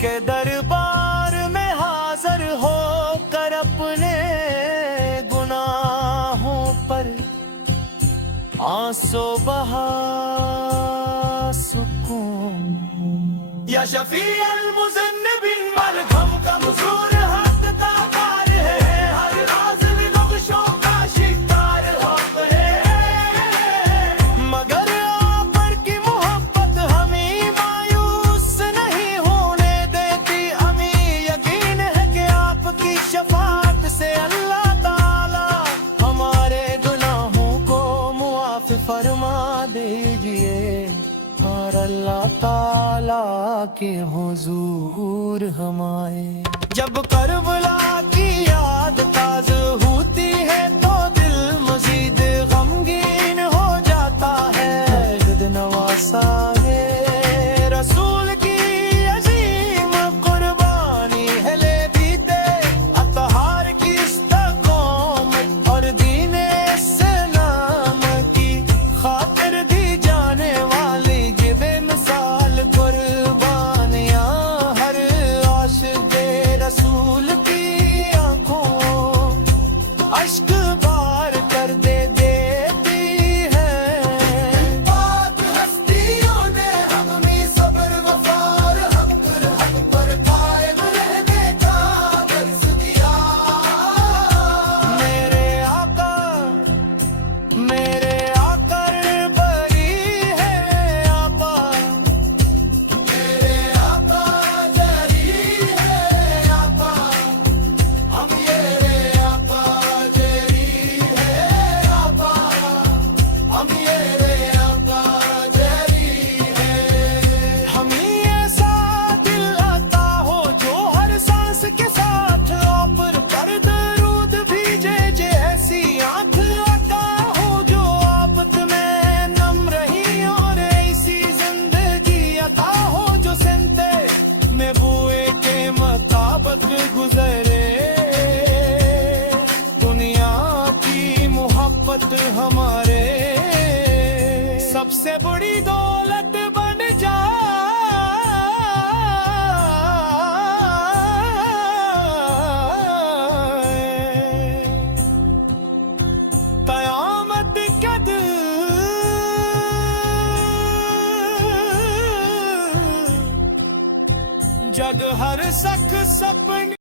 के दरबार में हाजिर हो कर अपने गुनाहों पर आंसू बहा सुकून। या शफी अल मुज़न्निबीन मलगम का मज़ूर हक का कार है, हर राज़ नक्शों का शिकार हक है। मगर आपर की मोहब्बत हमें मायूस नहीं होने देती, हमें यकीन है कि आपकी शफाअत से अल्लाह ताला हमारे गुनाहों को मुआफ़ फरमा दीजिए और अल्लाह ताला के हुजूर हम आए। जब करबला की याद ताज़ा होती है तो दिल मजीद गमगीन हो जाता है। खुद नवासा है रसूल की अजीम कुर्बानी है, ले बीते अतहार की इस्तक़ामत और दीने इस्लाम की खातिर दी जाने वाली बेमिसाल कुर्बानियाँ हर आशिक़ रसूल की आँखों अश्क बार कर देती है। पाक हस्तियों ने हमें सब्र वफ़ार हक पर कायम रहने का दर्स दिया। मेरे आका बरी है आपा, मेरे आका जरी है आपा, हम ये आका जरी है आपा, हम ये आका जरी है। हमें ऐसा दिल अता हो जो हर सांस के साथ आप पर दरूद भीजे, जैसी आँख अता हो जो आफत में नम रही, और ऐसी जिंदगी अता हो जो सिमते में बुए के मुताबिक गुजरे। दुनिया की मोहब्बत हमारे सबसे बड़ी दौलत बन जाए। क़यामत के दिन जग हर सख सपने